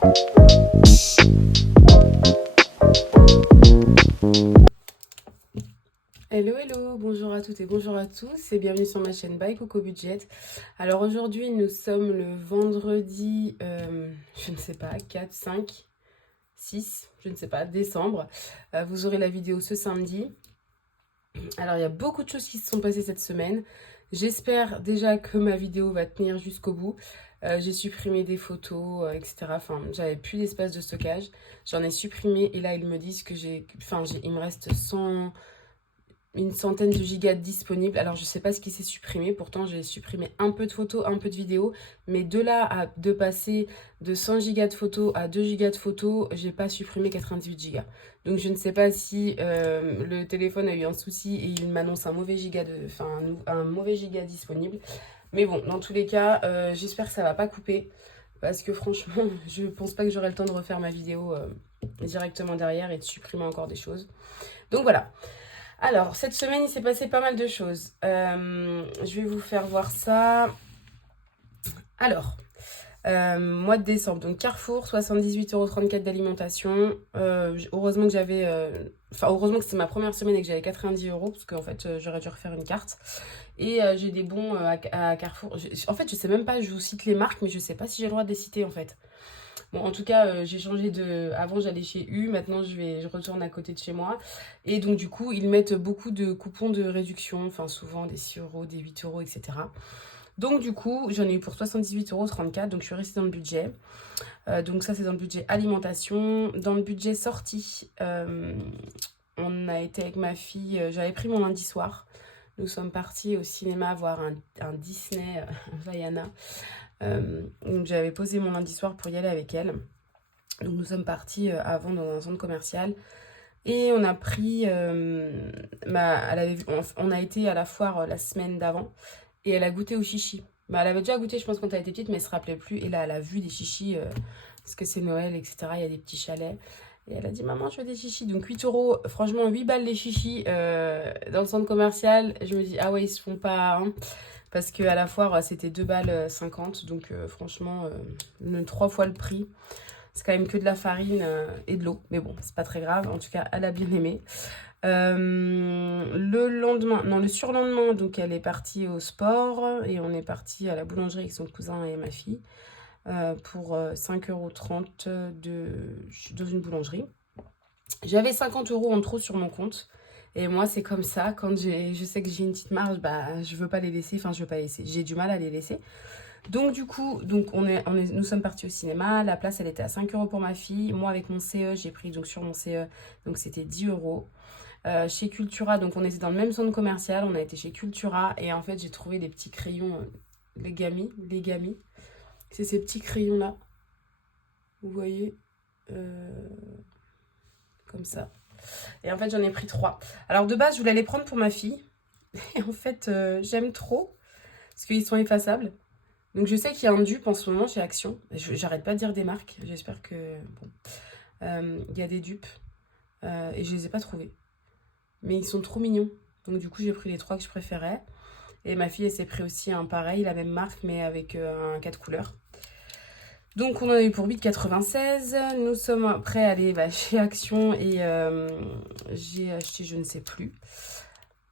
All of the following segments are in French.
Hello hello, bonjour à toutes et bonjour à tous et bienvenue sur ma chaîne By Coco Budget. Alors aujourd'hui nous sommes le vendredi, je ne sais pas, 4, 5, 6, je ne sais pas, décembre. Vous aurez la vidéo ce samedi. Alors il y a beaucoup de choses qui se sont passées cette semaine. J'espère déjà que ma vidéo va tenir jusqu'au bout. J'ai supprimé des photos, etc. Enfin, j'avais plus d'espace de stockage. J'en ai supprimé et là ils me disent que il me reste 100... une centaine de gigas disponibles. Alors je sais pas ce qui s'est supprimé, pourtant j'ai supprimé un peu de photos, un peu de vidéos, mais de passer de 100 gigas de photos à 2 gigas de photos, j'ai pas supprimé 98 gigas. Donc je ne sais pas si le téléphone a eu un souci et il m'annonce un mauvais un mauvais giga disponible. Mais bon, dans tous les cas, j'espère que ça va pas couper. Parce que franchement, je pense pas que j'aurai le temps de refaire ma vidéo directement derrière et de supprimer encore des choses. Donc voilà. Alors, cette semaine, il s'est passé pas mal de choses. Je vais vous faire voir ça. Alors, mois de décembre, donc Carrefour, 78,34 € d'alimentation. Heureusement que heureusement que c'était ma première semaine et que j'avais 90 €, parce qu'en fait, j'aurais dû refaire une carte. Et j'ai des bons à Carrefour. En fait, je sais même pas, je vous cite les marques, mais je sais pas si j'ai le droit de les citer, en fait. Bon, en tout cas, j'ai changé de... Avant, j'allais chez U, maintenant, je retourne à côté de chez moi. Et donc, du coup, ils mettent beaucoup de coupons de réduction, enfin, souvent des 6 €, des 8 €, etc. Donc, du coup, j'en ai eu pour 78,34 €, donc je suis restée dans le budget. Donc, ça, c'est dans le budget alimentation. Dans le budget sortie, on a été avec ma fille, j'avais pris mon lundi soir. Nous sommes partis au cinéma voir un Disney Vaiana. Donc j'avais posé mon lundi soir pour y aller avec elle. Donc nous sommes partis avant dans un centre commercial. Et on a pris... on a été à la foire la semaine d'avant. Et elle a goûté aux chichis. Bah, elle avait déjà goûté, je pense, quand elle était petite, mais elle se rappelait plus. Et là, elle a vu des chichis, parce que c'est Noël, etc. Il y a des petits chalets. Et elle a dit, maman, je veux des chichis. Donc 8 €, franchement, 8 balles les chichis dans le centre commercial. Je me dis, ah ouais, ils se font pas... hein. Parce qu'à la foire, c'était 2 balles 50. Donc franchement, 3 fois le prix. C'est quand même que de la farine et de l'eau. Mais bon, c'est pas très grave. En tout cas, elle a bien aimé. Le surlendemain, donc elle est partie au sport. Et on est parti à la boulangerie avec son cousin et ma fille. Pour 5,30 € dans une boulangerie. J'avais 50 € en trop sur mon compte. Et moi, c'est comme ça. Quand je sais que j'ai une petite marge, bah, je veux pas les laisser. Enfin, je veux pas les laisser. J'ai du mal à les laisser. Donc, du coup, nous sommes partis au cinéma. La place, elle était à 5 € pour ma fille. Moi, avec mon CE, j'ai pris donc, sur mon CE. Donc, c'était 10 €. Chez Cultura, donc on était dans le même centre commercial. On a été chez Cultura. Et en fait, j'ai trouvé des petits crayons Legami. C'est ces petits crayons-là. Vous voyez comme ça. Et en fait, j'en ai pris 3. Alors, de base, je voulais les prendre pour ma fille. Et en fait, j'aime trop. Parce qu'ils sont effaçables. Donc, je sais qu'il y a un dupe en ce moment chez Action. J'arrête pas de dire des marques. J'espère que... Bon. Il y a des dupes. Et je les ai pas trouvés. Mais ils sont trop mignons. Donc, du coup, j'ai pris les 3 que je préférais. Et ma fille, elle s'est pris aussi un pareil, la même marque, mais avec un 4 couleurs. Donc, on en a eu pour 8,96 €. Nous sommes prêts à aller chez Action et j'ai acheté je ne sais plus.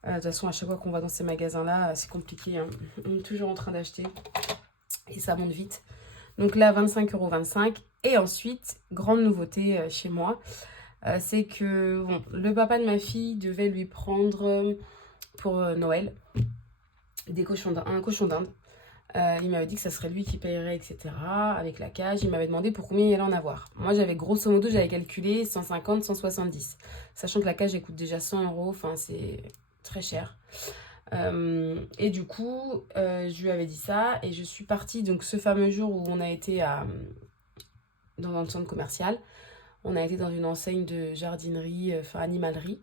De toute façon, à chaque fois qu'on va dans ces magasins-là, c'est compliqué. Hein. On est toujours en train d'acheter et ça monte vite. Donc là, 25,25 €. Et ensuite, grande nouveauté chez moi, c'est que bon, le papa de ma fille devait lui prendre pour Noël un cochon d'Inde. Il m'avait dit que ça serait lui qui payerait, etc. avec la cage. Il m'avait demandé pour combien il allait en avoir. Moi, grosso modo, j'avais calculé 150, 170. Sachant que la cage, elle coûte déjà 100 €. Enfin, c'est très cher. Et du coup, je lui avais dit ça. Et je suis partie, donc ce fameux jour où on a été dans un centre commercial. On a été dans une enseigne de jardinerie, animalerie.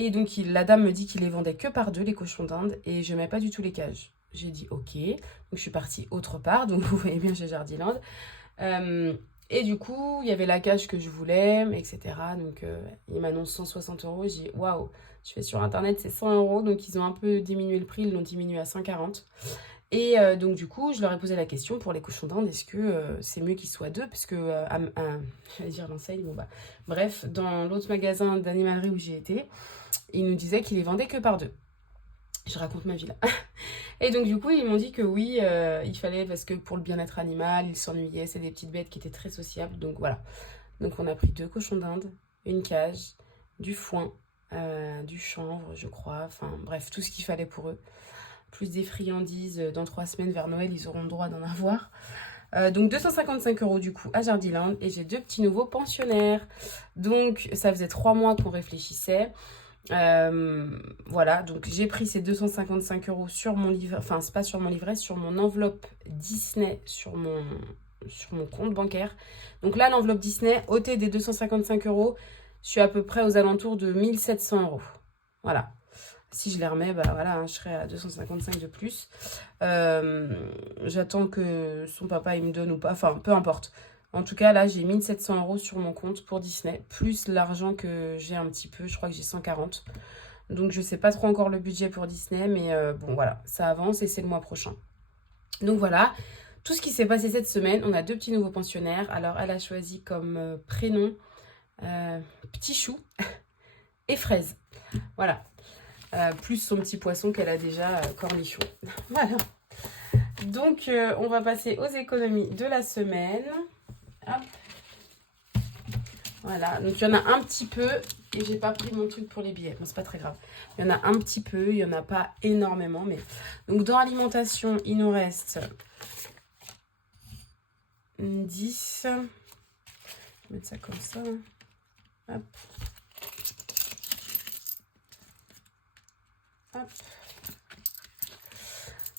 Et donc, la dame me dit qu'il les vendait que par 2, les cochons d'Inde. Et je ne mets pas du tout les cages. J'ai dit ok. Donc je suis partie autre part. Donc vous voyez bien chez Jardiland. Et du coup, il y avait la cage que je voulais, etc. Donc il m'annonce 160 €. J'ai dit waouh. Je fais sur internet, c'est 100 €. Donc ils ont un peu diminué le prix. Ils l'ont diminué à 140. Et donc du coup, je leur ai posé la question pour les cochons d'Inde, est-ce que c'est mieux qu'ils soient deux? Parce que, j'allais dire l'enseigne, bon bah, bref, dans l'autre magasin d'animalerie où j'ai été, ils nous disaient qu'ils les vendaient que par deux. Je raconte ma vie là. Et donc du coup, ils m'ont dit que oui, il fallait, parce que pour le bien-être animal, ils s'ennuyaient, c'est des petites bêtes qui étaient très sociables, donc voilà. Donc on a pris 2 cochons d'Inde, une cage, du foin, du chanvre, je crois, enfin bref, tout ce qu'il fallait pour eux. Plus des friandises, dans 3 semaines vers Noël, ils auront le droit d'en avoir. Donc 255 € du coup à Jardiland, et j'ai 2 petits nouveaux pensionnaires. Donc ça faisait 3 mois qu'on réfléchissait. Voilà, donc j'ai pris ces 255 € sur mon livret, enfin c'est pas sur mon livret, sur mon enveloppe Disney, sur mon compte bancaire. Donc là, l'enveloppe Disney, ôté des 255 €, je suis à peu près aux alentours de 1700 €. Voilà. Si je les remets, bah voilà, hein, je serai à 255 de plus. J'attends que son papa il me donne ou pas, enfin peu importe. En tout cas, là, j'ai 1700 € sur mon compte pour Disney, plus l'argent que j'ai un petit peu, je crois que j'ai 140. Donc, je sais pas trop encore le budget pour Disney, mais bon, voilà, ça avance et c'est le mois prochain. Donc, voilà, tout ce qui s'est passé cette semaine. On a 2 petits nouveaux pensionnaires. Alors, elle a choisi comme prénom Petit Chou et Fraise. Voilà. Plus son petit poisson qu'elle a déjà, Cornichon. Voilà. Donc, on va passer aux économies de la semaine. Hop. Voilà, donc il y en a un petit peu et j'ai pas pris mon truc pour les billets. Bon, c'est pas très grave. Il y en a un petit peu, il y en a pas énormément. Mais donc dans l'alimentation, il nous reste 10. Je vais mettre ça comme ça. Hop. Hop.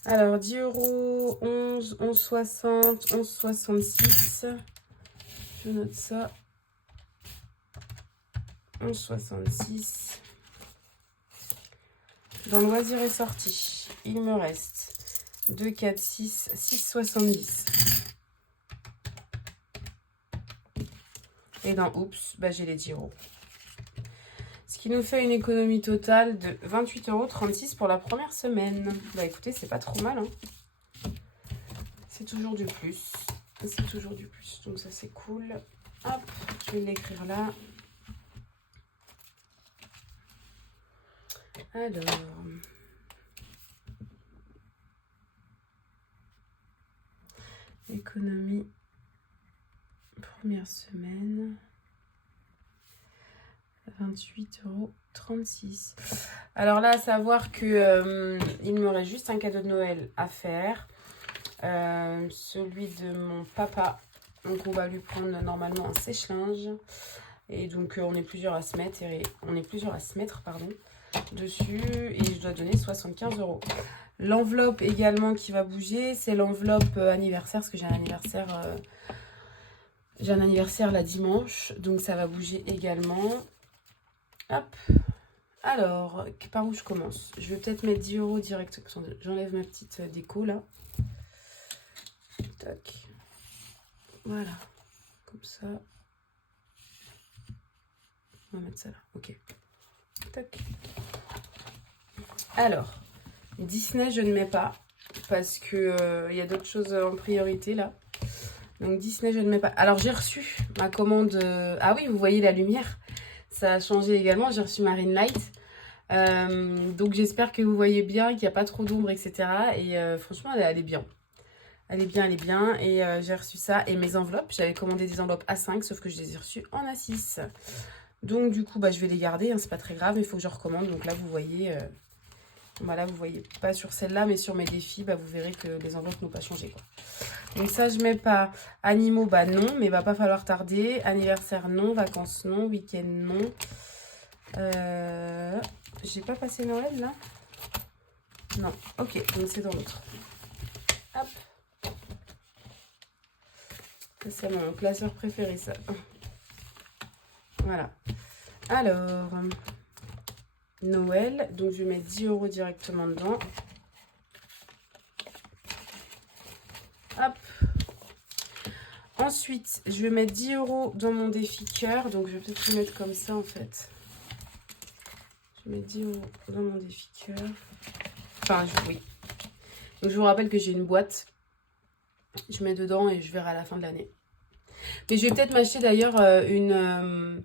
Alors 10 €, 11, 11,60, 11,66. Je note ça. 11,66. Dans loisirs et sorties, il me reste 2, 4, 6, 6,70. Et dans Oups, bah, j'ai les 10 €. Ce qui nous fait une économie totale de 28,36 € pour la première semaine. Bah écoutez, c'est pas trop mal. Hein. C'est toujours du plus. C'est toujours du plus. Donc ça, c'est cool. Hop, je vais l'écrire là. Alors, économie, première semaine, 28,36 €. Alors là, à savoir que il me reste juste un cadeau de Noël à faire. Celui de mon papa. Donc on va lui prendre normalement un sèche-linge. Et donc on est plusieurs à se mettre, dessus, et je dois donner 75 €. L'enveloppe également qui va bouger, c'est l'enveloppe anniversaire, parce que j'ai un anniversaire là dimanche, donc ça va bouger également. Hop. Alors, par où je commence? Je vais peut-être mettre 10 € direct. J'enlève ma petite déco là. Tac. Voilà. Comme ça. On va mettre ça là. Ok. Tac. Alors, Disney, je ne mets pas. Parce que y a d'autres choses en priorité là. Donc Disney, je ne mets pas. Alors, j'ai reçu ma commande. Ah oui, vous voyez la lumière. Ça a changé également. J'ai reçu ma ring light. Donc j'espère que vous voyez bien, qu'il n'y a pas trop d'ombre, etc. Et franchement, elle est bien. Elle est bien, elle est bien. Et j'ai reçu ça. Et mes enveloppes, j'avais commandé des enveloppes A5, sauf que je les ai reçues en A6. Donc du coup, bah, je vais les garder. Hein, c'est pas très grave, il faut que je recommande. Donc là, vous voyez... Voilà, vous voyez pas sur celle-là, mais sur mes défis, bah, vous verrez que les enveloppes n'ont pas changé, quoi. Donc ça, je mets pas. Animaux, bah non, mais va pas falloir tarder. Anniversaire, non. Vacances, non. Week-end, non. J'ai pas passé Noël, là? Non. Ok, donc c'est dans l'autre. Hop. C'est mon classeur préféré, ça. Voilà. Alors... Noël, donc je vais mettre 10 € directement dedans. Hop. Ensuite, je vais mettre 10 € dans mon défi cœur. Donc je vais peut-être le mettre comme ça en fait. Je vais mettre 10 € dans mon défi cœur. Enfin, oui. Donc je vous rappelle que j'ai une boîte. Je mets dedans et je verrai à la fin de l'année. Mais je vais peut-être m'acheter d'ailleurs une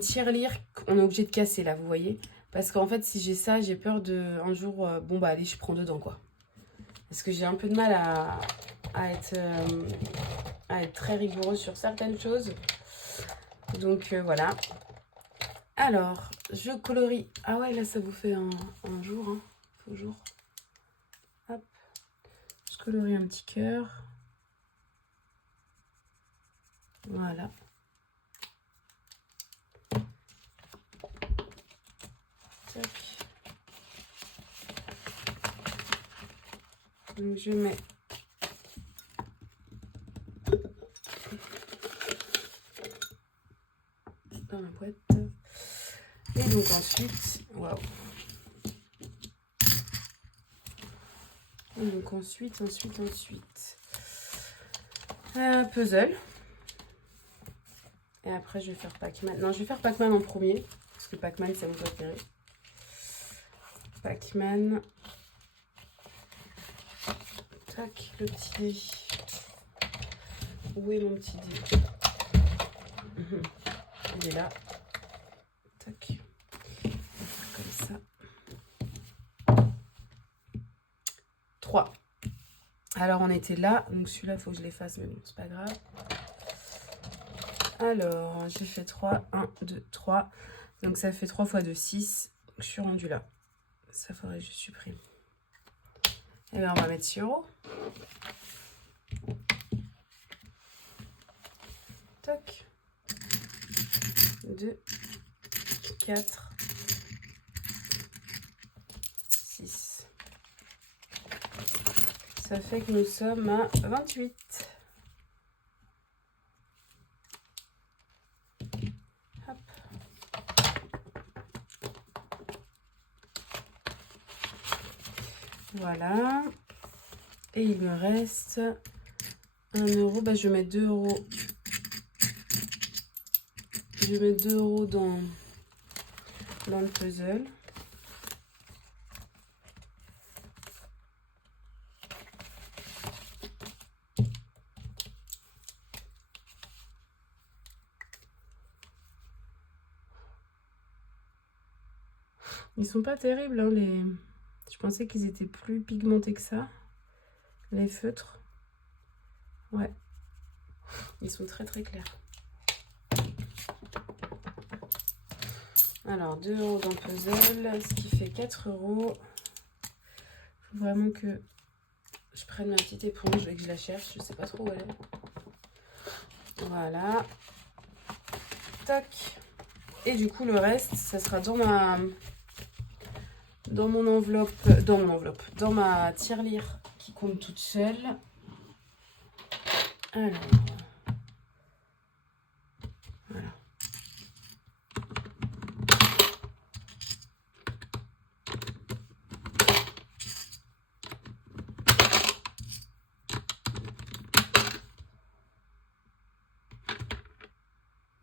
tirelire qu'on est obligé de casser là, vous voyez. Parce qu'en fait, si j'ai ça, j'ai peur de un jour, bon bah allez, je prends dedans quoi. Parce que j'ai un peu de mal à être très rigoureuse sur certaines choses. Donc voilà. Alors, je colorie. Ah ouais, là, ça vous fait un jour. Hein. Faux jour. Hop. Je colorie un petit cœur. Voilà. Tac. Donc, je mets dans ma boîte. Et donc ensuite, waouh. Et donc ensuite, puzzle. Et après, je vais faire Pac-Man. Non, je vais faire Pac-Man en premier. Parce que Pac-Man, c'est mon préféré. Pac-Man. Tac, le petit dé. Où est mon petit dé? Il est là. Tac. Comme ça. 3. Alors, on était là. Donc, celui-là, il faut que je l'efface, mais bon, c'est pas grave. Alors, j'ai fait 3. 1, 2, 3. Donc, ça fait 3 fois 2, 6. Je suis rendue là. Ça faudrait que je supprime. Et bien, on va mettre sur eau. Toc. 2, 4, 6. Ça fait que nous sommes à 28. Hop. Voilà. Et il me reste 1 euro. Bah, je vais mettre 2 euros. Je vais mettre 2 euros dans le puzzle. Ils sont pas terribles, hein, les... Je pensais qu'ils étaient plus pigmentés que ça. Les feutres. Ouais. Ils sont très très clairs. Alors, 2 euros dans le puzzle, ce qui fait 4 euros. Il faut vraiment que je prenne ma petite éponge et que je la cherche. Je sais pas trop où elle est. Voilà. Tac. Et du coup, le reste, ça sera dans ma tirelire qui compte toute seule. Alors. Voilà.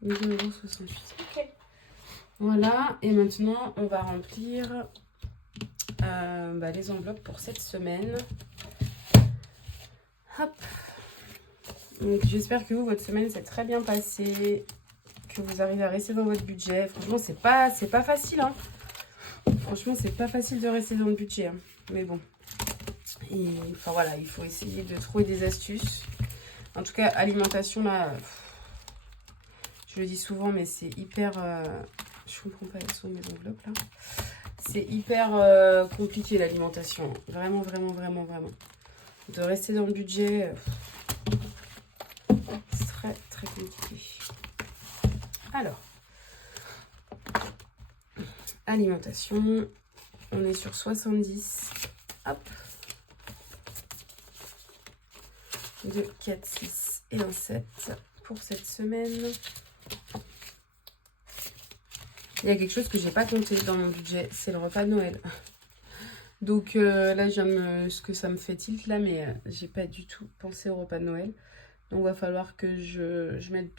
€2,68. Ok. Voilà. Et maintenant, on va remplir les enveloppes pour cette semaine. Hop. Donc j'espère que vous, votre semaine s'est très bien passée, que vous arrivez à rester dans votre budget. Franchement, c'est pas facile, hein. Franchement, c'est pas facile de rester dans le budget, hein. Mais bon, enfin voilà, il faut essayer de trouver des astuces. En tout cas, alimentation là, je le dis souvent, mais c'est hyper. Je comprends pas, elles sont mes enveloppes là. C'est hyper compliqué l'alimentation, vraiment, vraiment, vraiment, vraiment. De rester dans le budget. Très très compliqué. Alors, alimentation, on est sur 70. Hop. 2, 4, 6 et un 7 pour cette semaine. Il y a quelque chose que j'ai pas compté dans mon budget, c'est le repas de Noël. Donc là, j'aime ce que ça me fait tilt là, mais j'ai pas du tout pensé au repas de Noël. Donc, il va falloir que je mette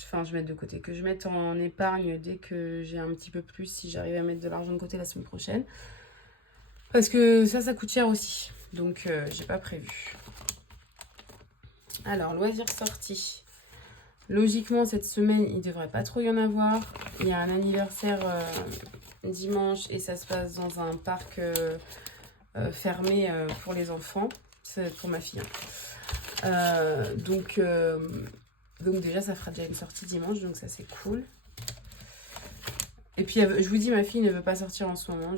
de côté, que je mette en épargne dès que j'ai un petit peu plus, si j'arrive à mettre de l'argent de côté la semaine prochaine. Parce que ça coûte cher aussi. Donc, j'ai pas prévu. Alors, loisirs sortis. Logiquement, cette semaine, il ne devrait pas trop y en avoir. Il y a un anniversaire dimanche et ça se passe dans un parc fermé pour les enfants. C'est pour ma fille. Donc déjà, ça fera déjà une sortie dimanche, donc ça, c'est cool. Et puis, je vous dis, ma fille ne veut pas sortir en ce moment.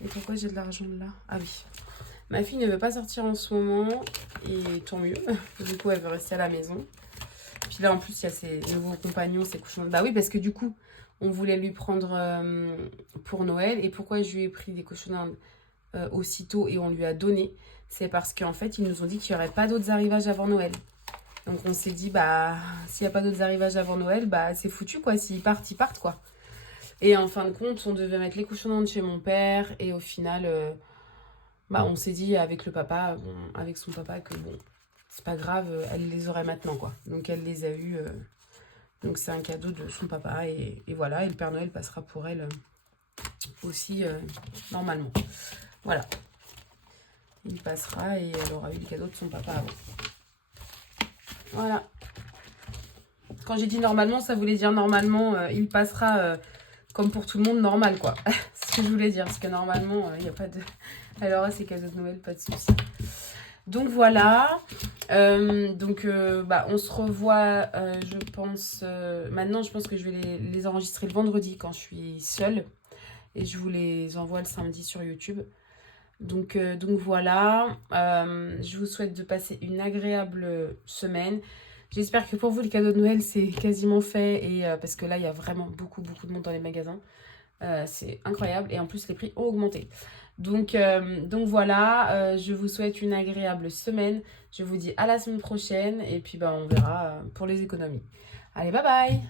Et pourquoi j'ai de l'argent là? Ah oui. Ma fille ne veut pas sortir en ce moment, et tant mieux. Du coup, elle veut rester à la maison. Puis là, en plus, il y a ses nouveaux compagnons, ses cochons. Bah oui, parce que du coup, on voulait lui prendre pour Noël. Et pourquoi je lui ai pris des cochons d'Inde aussitôt et on lui a donné? C'est parce qu'en fait, ils nous ont dit qu'il n'y aurait pas d'autres arrivages avant Noël. Donc, on s'est dit, bah, s'il n'y a pas d'autres arrivages avant Noël, bah, c'est foutu, quoi. S'ils partent, ils partent, quoi. Et en fin de compte, on devait mettre les cochons d'Inde chez mon père. Et au final... bah, on s'est dit avec le papa, avec son papa, que bon, c'est pas grave, elle les aurait maintenant, quoi. Donc elle les a eus, donc c'est un cadeau de son papa, et voilà, et le Père Noël passera pour elle aussi, normalement. Voilà. Il passera et elle aura eu le cadeau de son papa avant. Voilà. Quand j'ai dit normalement, ça voulait dire normalement, il passera comme pour tout le monde, normal, quoi. C'est ce que je voulais dire, parce que normalement, il n'y a pas de... Elle aura ses cadeaux de Noël, pas de soucis. Donc voilà, bah, on se revoit, je pense, maintenant je pense que je vais les enregistrer le vendredi quand je suis seule. Et je vous les envoie le samedi sur YouTube. Donc voilà, je vous souhaite de passer une agréable semaine. J'espère que pour vous, les cadeaux de Noël, c'est quasiment fait. Et parce que là, il y a vraiment beaucoup de monde dans les magasins. C'est incroyable. Et en plus, les prix ont augmenté. Donc voilà, je vous souhaite une agréable semaine. Je vous dis à la semaine prochaine. Et puis, bah, on verra pour les économies. Allez, bye bye!